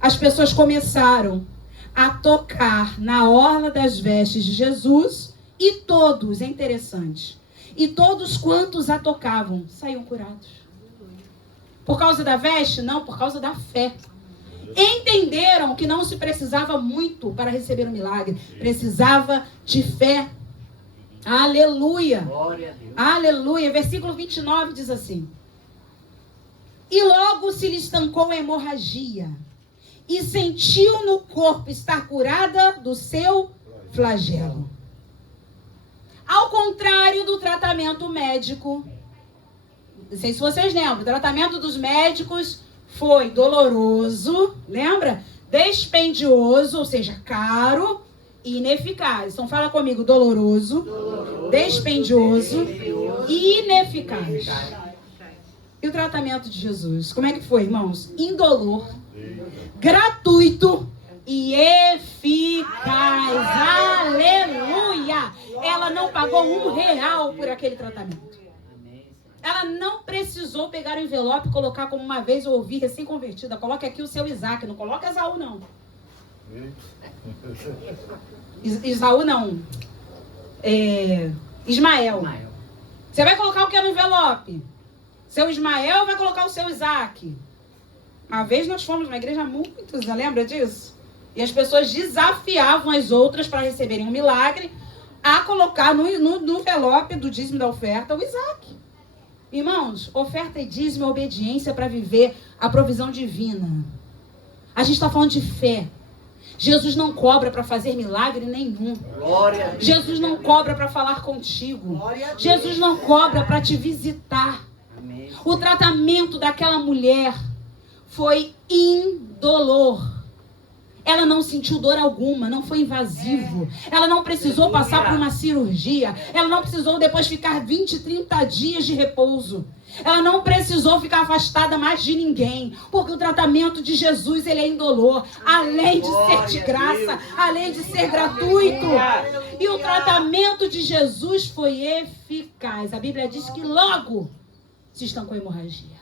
As pessoas começaram a tocar na orla das vestes de Jesus e todos, é interessante, e todos quantos a tocavam saíam curados. Por causa da veste? Não, por causa da fé. Entenderam que não se precisava muito para receber um milagre. Precisava de fé. Aleluia. Glória a Deus. Aleluia. Versículo 29 diz assim: e logo se lhe estancou a hemorragia e sentiu no corpo estar curada do seu flagelo. Ao contrário do tratamento médico, não sei se vocês lembram, o tratamento dos médicos foi doloroso, lembra? Dispendioso, ou seja, caro e ineficaz. Então fala comigo, doloroso, dispendioso e ineficaz. E o tratamento de Jesus, como é que foi, irmãos? Indolor, gratuito e eficaz. Aleluia! Ela não pagou R$1 por aquele tratamento. Ela não precisou pegar o envelope e colocar, como uma vez eu ouvi, recém-convertida, coloque aqui o seu Isaac, não coloca Esaú não. Esaú não. Ismael. Você vai colocar o que no envelope? Seu Ismael vai colocar o seu Isaac. Uma vez nós fomos na igreja muitos, lembra disso? E as pessoas desafiavam as outras para receberem um milagre a colocar no envelope do dízimo da oferta o Isaac. Irmãos, oferta e dízimo é obediência para viver a provisão divina. A gente está falando de fé. Jesus não cobra para fazer milagre nenhum. Glória. Jesus não cobra para falar contigo. Jesus não cobra para te visitar. Amém. O tratamento daquela mulher foi indolor. Ela não sentiu dor alguma, não foi invasivo. Ela não precisou passar por uma cirurgia. Ela não precisou depois ficar 20, 30 dias de repouso. Ela não precisou ficar afastada mais de ninguém. Porque o tratamento de Jesus, ele é indolor. Além de ser de graça, além de ser gratuito. E o tratamento de Jesus foi eficaz. A Bíblia diz que logo se estancou a hemorragia.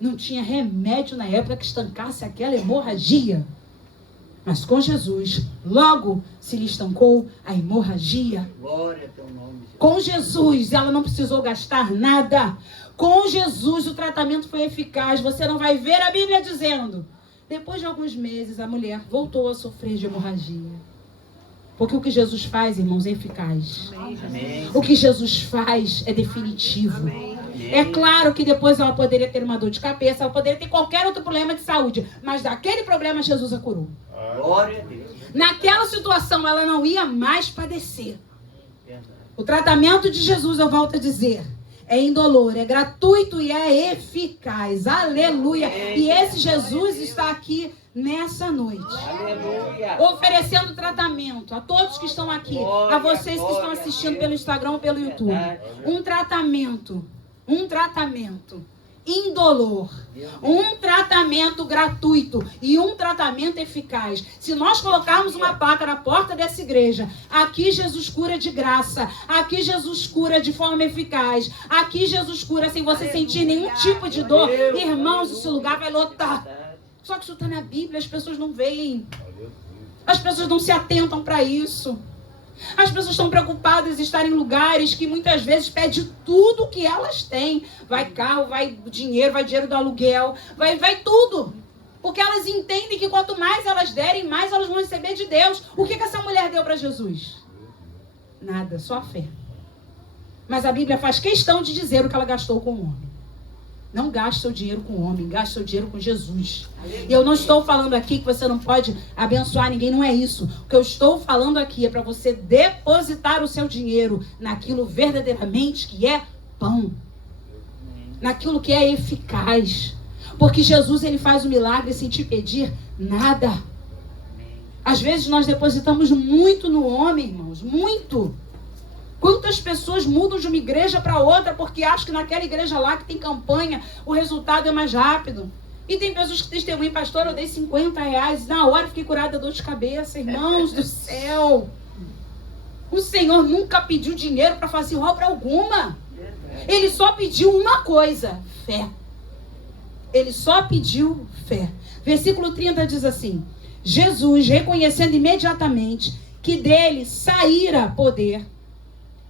Não tinha remédio na época que estancasse aquela hemorragia. Mas com Jesus, logo se lhe estancou a hemorragia. Glória a teu nome, Jesus. Com Jesus, ela não precisou gastar nada. Com Jesus, o tratamento foi eficaz. Você não vai ver a Bíblia dizendo. Depois de alguns meses, a mulher voltou a sofrer de hemorragia. Porque o que Jesus faz, irmãos, é eficaz. Amém. O que Jesus faz é definitivo. Amém. É claro que depois ela poderia ter uma dor de cabeça, ela poderia ter qualquer outro problema de saúde, mas daquele problema Jesus a curou. Glória a Deus. Naquela situação ela não ia mais padecer. Verdade. O tratamento de Jesus, eu volto a dizer, é indolor, é gratuito e é eficaz. Aleluia. E esse Jesus está aqui nessa noite, Aleluia. oferecendo tratamento a todos que estão aqui, a vocês que estão assistindo pelo Instagram ou pelo YouTube. Um tratamento indolor, um tratamento gratuito e um tratamento eficaz. Se nós colocarmos uma placa na porta dessa igreja, aqui Jesus cura de graça, aqui Jesus cura de forma eficaz, aqui Jesus cura sem você sentir nenhum tipo de dor, irmãos, esse lugar vai lotar. Só que isso está na Bíblia, as pessoas não veem, as pessoas não se atentam para isso. As pessoas estão preocupadas em estar em lugares que muitas vezes pede tudo que elas têm. Vai carro, vai dinheiro do aluguel, vai tudo. Porque elas entendem que quanto mais elas derem, mais elas vão receber de Deus. O que essa mulher deu para Jesus? Nada, só a fé. Mas a Bíblia faz questão de dizer o que ela gastou com o homem. Não gasta o dinheiro com o homem, gasta o dinheiro com Jesus. E eu não estou falando aqui que você não pode abençoar ninguém, não é isso. O que eu estou falando aqui é para você depositar o seu dinheiro naquilo verdadeiramente que é pão. Naquilo que é eficaz. Porque Jesus, ele faz o milagre sem te pedir nada. Às vezes nós depositamos muito no homem, irmãos, muito. Quantas pessoas mudam de uma igreja para outra porque acham que naquela igreja lá que tem campanha, o resultado é mais rápido. E tem pessoas que testemunham, pastor, eu dei R$50, na hora fiquei curada da dor de cabeça. Irmãos do céu, o Senhor nunca pediu dinheiro para fazer obra alguma. Ele só pediu uma coisa: fé. Ele só pediu fé. Versículo 30 diz assim: Jesus, reconhecendo imediatamente que dele saíra poder,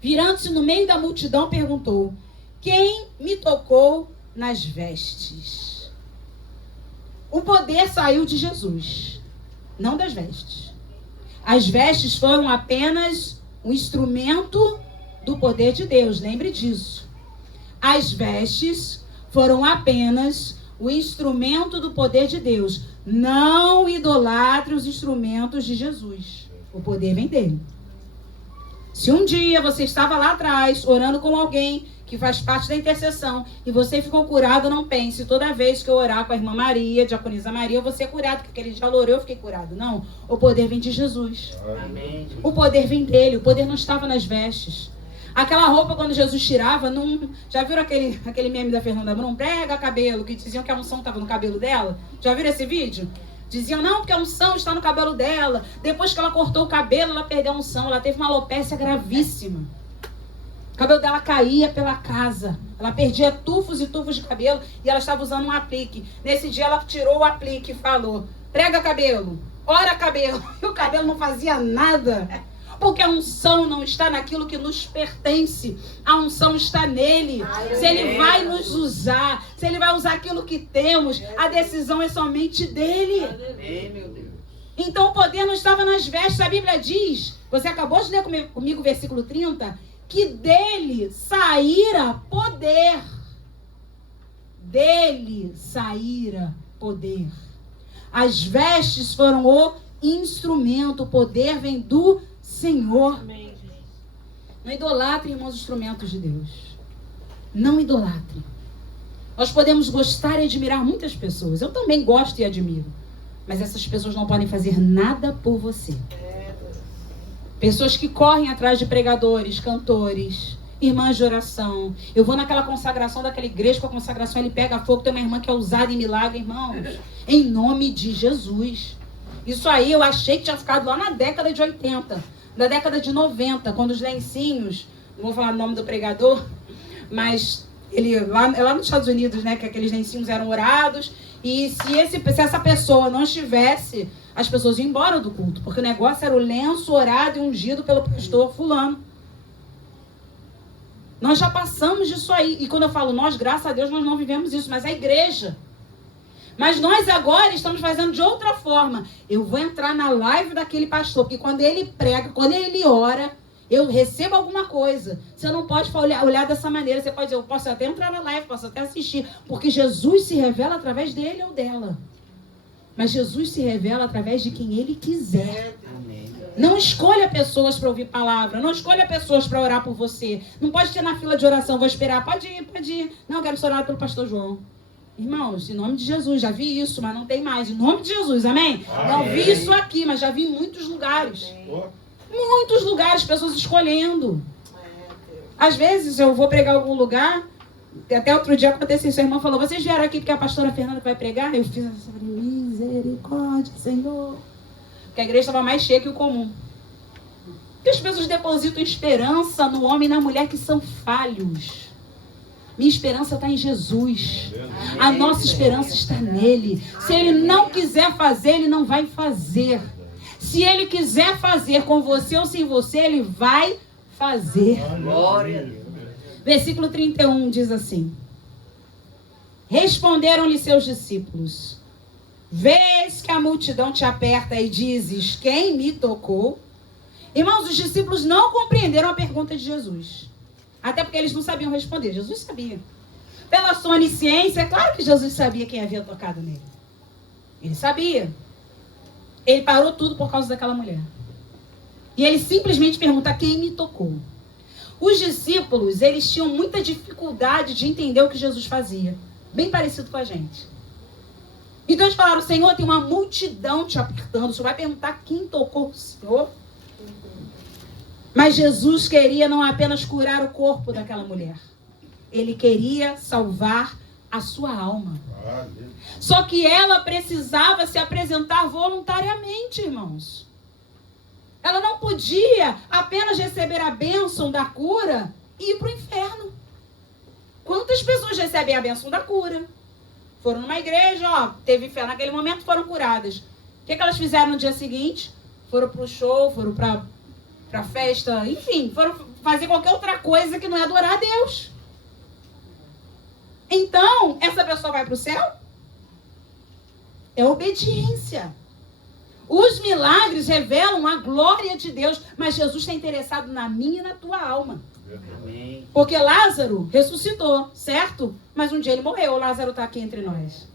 virando-se no meio da multidão, perguntou: quem me tocou nas vestes? O poder saiu de Jesus, não das vestes. As vestes foram apenas um instrumento do poder de Deus, lembre disso. As vestes foram apenas o instrumento do poder de Deus. Não idolatre os instrumentos de Jesus. O poder vem dele. Se um dia você estava lá atrás, orando com alguém que faz parte da intercessão, e você ficou curado, não pense: toda vez que eu orar com a irmã Maria, diaconisa Maria, eu vou ser curado, porque aquele dia ela orou, eu fiquei curado. Não, o poder vem de Jesus. Amém. O poder vem dele, o poder não estava nas vestes. Aquela roupa, quando Jesus tirava, não... Já viram aquele meme da Fernanda Brum? Prega cabelo, que diziam que a unção estava no cabelo dela? Já viram esse vídeo? Diziam, não, porque a unção está no cabelo dela. Depois que ela cortou o cabelo, ela perdeu a unção. Ela teve uma alopécia gravíssima. O cabelo dela caía pela casa. Ela perdia tufos e tufos de cabelo e ela estava usando um aplique. Nesse dia ela tirou o aplique e falou: prega cabelo, ora cabelo. E o cabelo não fazia nada. Porque a unção não está naquilo que nos pertence. A unção está nele. Se ele vai nos usar, se ele vai usar aquilo que temos, a decisão é somente dele. Amém, meu Deus. Então o poder não estava nas vestes. A Bíblia diz, você acabou de ler comigo o versículo 30, que dele saíra poder. Dele saíra poder. As vestes foram o instrumento. O poder vem do Senhor. Amém, gente. Não idolatre, irmãos, os instrumentos de Deus. Não idolatre. Nós podemos gostar e admirar muitas pessoas. Eu também gosto e admiro. Mas essas pessoas não podem fazer nada por você. Pessoas que correm atrás de pregadores, cantores, irmãs de oração. Eu vou naquela consagração daquela igreja, com a consagração ele pega fogo. Tem uma irmã que é usada em milagre, irmãos. Em nome de Jesus. Isso aí eu achei que tinha ficado lá na década de 80. Na década de 90, quando os lencinhos, não vou falar o nome do pregador, mas ele lá nos Estados Unidos, né, que aqueles lencinhos eram orados, e se essa pessoa não estivesse, as pessoas iam embora do culto, porque o negócio era o lenço orado e ungido pelo pastor fulano. Nós já passamos disso aí, e quando eu falo nós, graças a Deus, nós não vivemos isso, mas a igreja. Mas nós agora estamos fazendo de outra forma. Eu vou entrar na live daquele pastor, porque quando ele prega, quando ele ora, eu recebo alguma coisa. Você não pode olhar dessa maneira. Você pode dizer, eu posso até entrar na live, posso até assistir, porque Jesus se revela através dele ou dela. Mas Jesus se revela através de quem ele quiser. Amém. Não escolha pessoas para ouvir palavra. Não escolha pessoas para orar por você. Não pode ter na fila de oração, vou esperar. Pode ir. Não, eu quero ser orado pelo pastor João. Irmãos, em nome de Jesus, já vi isso, mas não tem mais. Em nome de Jesus, amém? Não vi isso aqui, mas já vi em muitos lugares. Muitos lugares, pessoas escolhendo. Às vezes eu vou pregar em algum lugar, até outro dia aconteceu isso, a irmã falou, vocês vieram aqui porque a pastora Fernanda vai pregar? Eu fiz essa misericórdia, Senhor. Porque a igreja estava mais cheia que o comum. Porque as pessoas depositam esperança no homem e na mulher que são falhos. Minha esperança está em Jesus. A nossa esperança está nele. Se ele não quiser fazer, ele não vai fazer. Se ele quiser fazer com você ou sem você, ele vai fazer. Glória a Deus. Versículo 31 diz assim: responderam-lhe seus discípulos: vês que a multidão te aperta e dizes, quem me tocou? Irmãos, os discípulos não compreenderam a pergunta de Jesus. Até porque eles não sabiam responder. Jesus sabia. Pela sua onisciência, é claro que Jesus sabia quem havia tocado nele. Ele sabia. Ele parou tudo por causa daquela mulher. E ele simplesmente pergunta, quem me tocou? Os discípulos, eles tinham muita dificuldade de entender o que Jesus fazia. Bem parecido com a gente. Então eles falaram, Senhor, tem uma multidão te apertando. O Senhor vai perguntar quem tocou o Senhor? Mas Jesus queria não apenas curar o corpo daquela mulher. Ele queria salvar a sua alma. Só que ela precisava se apresentar voluntariamente, irmãos. Ela não podia apenas receber a bênção da cura e ir para o inferno. Quantas pessoas recebem a bênção da cura? Foram numa igreja, ó, teve fé naquele momento, foram curadas. O que elas fizeram no dia seguinte? Foram pro show, foram pra festa, enfim, foram fazer qualquer outra coisa que não é adorar a Deus. Então, essa pessoa vai pro céu? É obediência. Os milagres revelam a glória de Deus, mas Jesus está interessado na minha e na tua alma. Amém. Porque Lázaro ressuscitou, certo? Mas um dia ele morreu. Lázaro está aqui entre nós.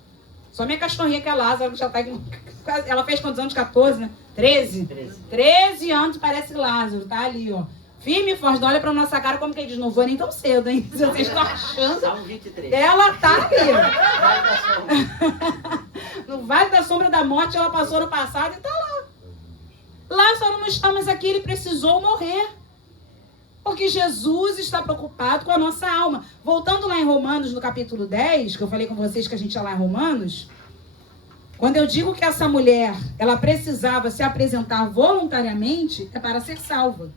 Só minha cachorrinha que é Lázaro, já está aqui. Ela fez quantos anos? 14, né? 13? 13 anos, parece Lázaro. Tá ali, ó. Firme e forte. Não olha pra nossa cara como que ele diz. Não vou nem tão cedo, hein? Se vocês estão achando. Salmo 23. Ela tá ali. Vai da sombra. No Vale da Sombra da Morte, ela passou no passado e tá lá. Lázaro não está mais aqui, ele precisou morrer. Porque Jesus está preocupado com a nossa alma. Voltando lá em Romanos, no capítulo 10, que eu falei com vocês que a gente ia lá em Romanos, quando eu digo que essa mulher, ela precisava se apresentar voluntariamente, é para ser salva.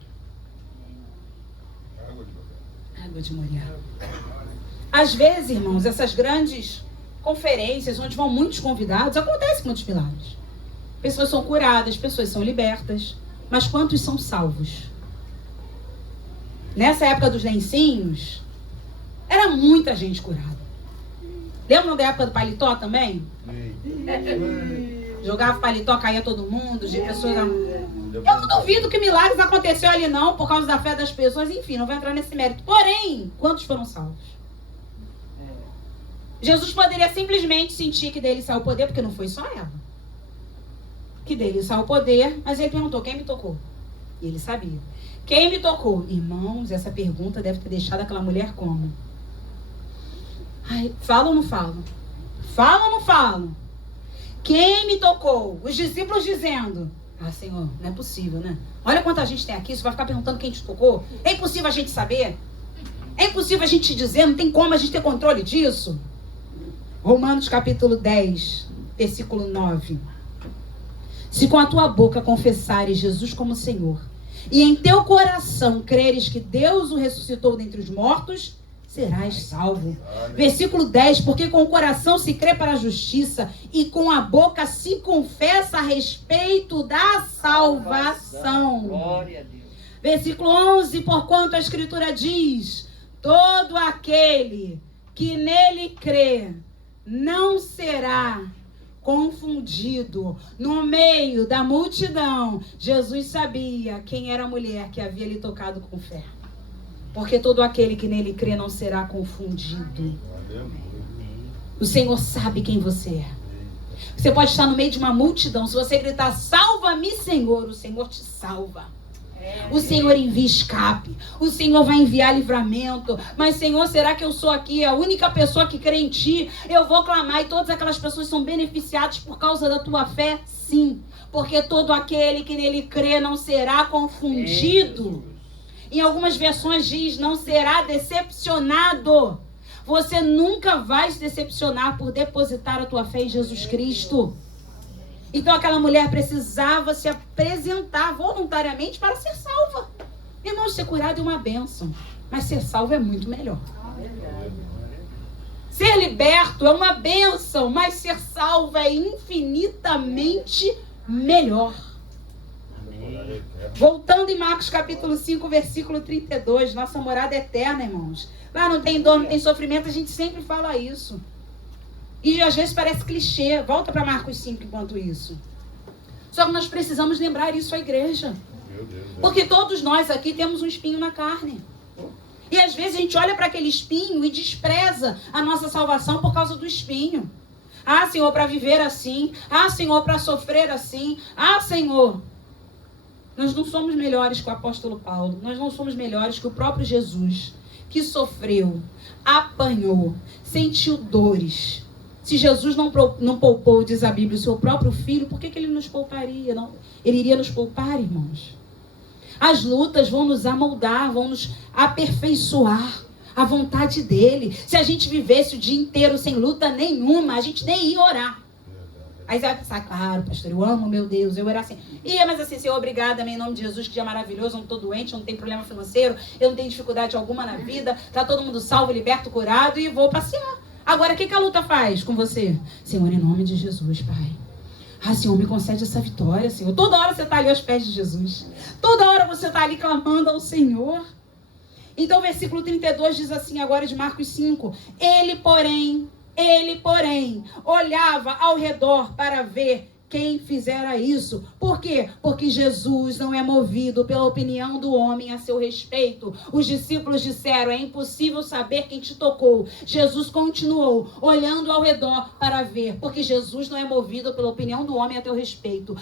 Água de Moriá. Às vezes, irmãos, essas grandes conferências, onde vão muitos convidados, acontecem muitos milagres. Pessoas são curadas, pessoas são libertas. Mas quantos são salvos? Nessa época dos lencinhos, era muita gente curada. Lembram da época do paletó também? Jogava paletó, caía todo mundo, de pessoas... Eu não duvido que milagres aconteceu ali não, por causa da fé das pessoas, enfim, não vou entrar nesse mérito. Porém, quantos foram salvos? Jesus poderia simplesmente sentir que dele saiu o poder, porque não foi só ela. Que dele saiu o poder, mas ele perguntou, quem me tocou? E ele sabia. Quem me tocou? Irmãos, essa pergunta deve ter deixado aquela mulher como? Ai, fala ou não fala? Fala ou não fala? Quem me tocou? Os discípulos dizendo, Senhor, não é possível, né? Olha quanta gente tem aqui, você vai ficar perguntando quem te tocou? É impossível a gente saber? É impossível a gente te dizer? Não tem como a gente ter controle disso? Romanos capítulo 10, versículo 9. Se com a tua boca confessares Jesus como Senhor, e em teu coração creres que Deus o ressuscitou dentre os mortos, serás salvo. Versículo 10, porque com o coração se crê para a justiça, e com a boca se confessa a respeito da salvação. Glória a Deus. Versículo 11, porquanto a Escritura diz, todo aquele que nele crê, não será confundido. No meio da multidão, Jesus sabia quem era a mulher que havia lhe tocado com fé. Porque todo aquele que nele crê não será confundido. O Senhor sabe quem você é. Você pode estar no meio de uma multidão. Se você gritar, salva-me, Senhor, o Senhor te salva. O Senhor envia escape. O Senhor vai enviar livramento. Mas, Senhor, será que eu sou aqui a única pessoa que crê em Ti? Eu vou clamar e todas aquelas pessoas são beneficiadas por causa da Tua fé? Sim. Porque todo aquele que nele crê não será confundido. Em algumas versões diz, não será decepcionado. Você nunca vai se decepcionar por depositar a tua fé em Jesus Cristo. Então aquela mulher precisava se apresentar voluntariamente para ser salva. Irmão, ser curado é uma bênção, mas ser salvo é muito melhor. Ser liberto é uma bênção, mas ser salvo é infinitamente melhor. Voltando em Marcos capítulo 5, versículo 32, nossa morada eterna, irmãos. Lá não tem dor, não tem sofrimento, a gente sempre fala isso. E às vezes parece clichê. Volta para Marcos 5 enquanto isso. Só que nós precisamos lembrar isso à igreja. Porque todos nós aqui temos um espinho na carne. E às vezes a gente olha para aquele espinho e despreza a nossa salvação por causa do espinho. Ah, Senhor, para viver assim. Ah, Senhor, para sofrer assim. Ah, Senhor. Nós não somos melhores que o apóstolo Paulo. Nós não somos melhores que o próprio Jesus, que sofreu, apanhou, sentiu dores. Se Jesus não poupou, diz a Bíblia, o seu próprio filho, por que ele nos pouparia? Não? Ele iria nos poupar, irmãos. As lutas vão nos amoldar, vão nos aperfeiçoar a vontade dele. Se a gente vivesse o dia inteiro sem luta nenhuma, a gente nem ia orar. Aí você vai pensar, claro, pastor, eu amo meu Deus, eu era assim. Mas assim, Senhor, obrigada, amém, em nome de Jesus, que dia maravilhoso, eu não estou doente, eu não tenho problema financeiro, eu não tenho dificuldade alguma na vida, tá todo mundo salvo, liberto, curado e vou passear. Agora, o que a luta faz com você? Senhor, em nome de Jesus, Pai. Senhor, me concede essa vitória, Senhor. Toda hora você está ali aos pés de Jesus. Toda hora você está ali clamando ao Senhor. Então, o versículo 32 diz assim, agora de Marcos 5. Ele, porém, olhava ao redor para ver quem fizera isso. Por quê? Porque Jesus não é movido pela opinião do homem a seu respeito. Os discípulos disseram, é impossível saber quem te tocou. Jesus continuou olhando ao redor para ver, porque Jesus não é movido pela opinião do homem a teu respeito.